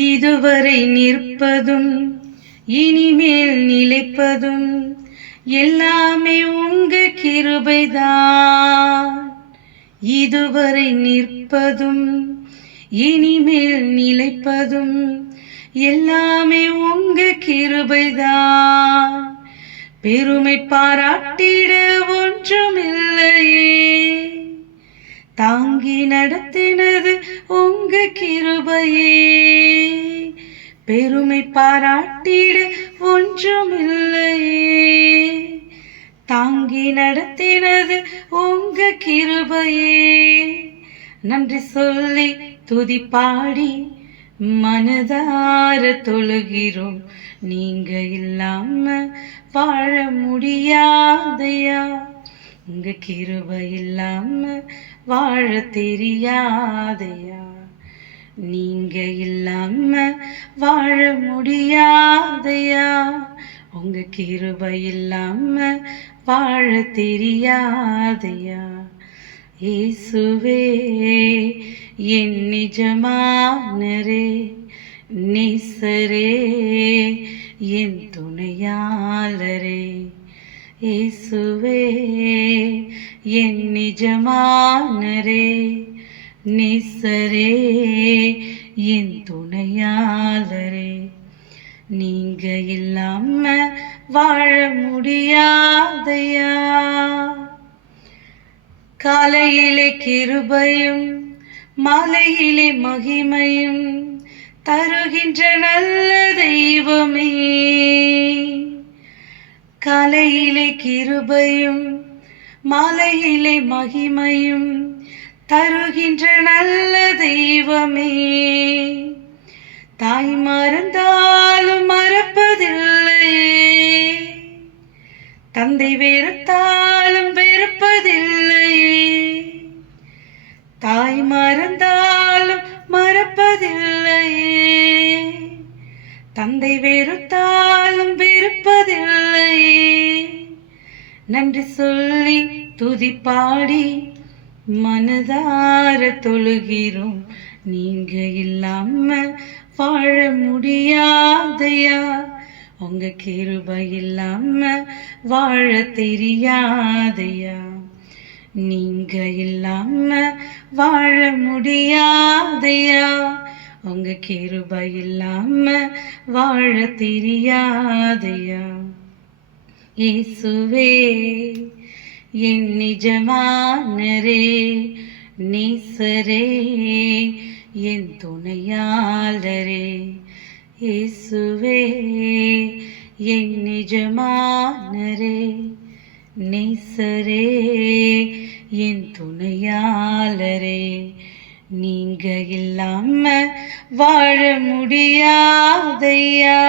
இதுவரை நிற்பதும் இனிமேல் நிலைப்பதும் எல்லாமே உங்க கிருபைதான். இதுவரை நிற்பதும் இனிமேல் நிலைப்பதும் எல்லாமே உங்க கிருபைதான். பெருமை பாராட்டிட ஒன்றுமில்லையே, தாங்கி நடத்தினது உங்க கிருபையே. பெருமை பாராட்டிட ஒன்றுமில்லையே, தாங்கி நடத்தினது உங்க கிருபையே. நன்றி சொல்லி துதி பாடி மனதார தொழுகிறோம். நீங்க இல்லாம வாழ முடியாதையா, உங்க கிருபை இல்லாம வாழ தெரியாதையா. நீங்க இல்லாம வாழ முடியாதையா, உங்க கிருபை இல்லாம வாழ தெரியாதையா. இயேசுவே என் நிஜமானரே, நேசரே என் துணையாளரே. இயேசுவே என் நிஜமானரே, நேசரே என் துணையாளரே. நீங்க இல்லாம வாழ முடியாதையா. காலையிலே கிருபையும் மாலையிலே மகிமையும் தருகின்ற நல்ல தெய்வமே. காலையிலே கிருபையும் மாலையிலே மகிமையும் தருகின்ற நல்ல தெய்வமே. தாய் மறந்தாலும் மறப்பதில்லையே, தந்தை வெறுத்தாலும் வெறுப்பதில்லையே. தாய் மறந்தாலும் மறப்பதில்லையே, தந்தை வெறுத்தாலும் வெறுப்பதில்லையே. நன்றி சொல்லி துதி பாடி மனதார தொழுகிறோம். நீங்க இல்லாம வாழ முடியாதையா, உங்க கிருபை இல்லாம வாழ தெரியாதையா. நீங்க இல்லாம வாழ முடியாதையா, உங்க கிருபை இல்லாம வாழ தெரியாதையா. இயேசுவே என் நிஜமானரே, நேசரே என் துணையாளரே. இயேசுவே என் நிஜமானரே, நேசரே என் துணையாளரே. நீங்க இல்லாம வாழ முடியாதையா.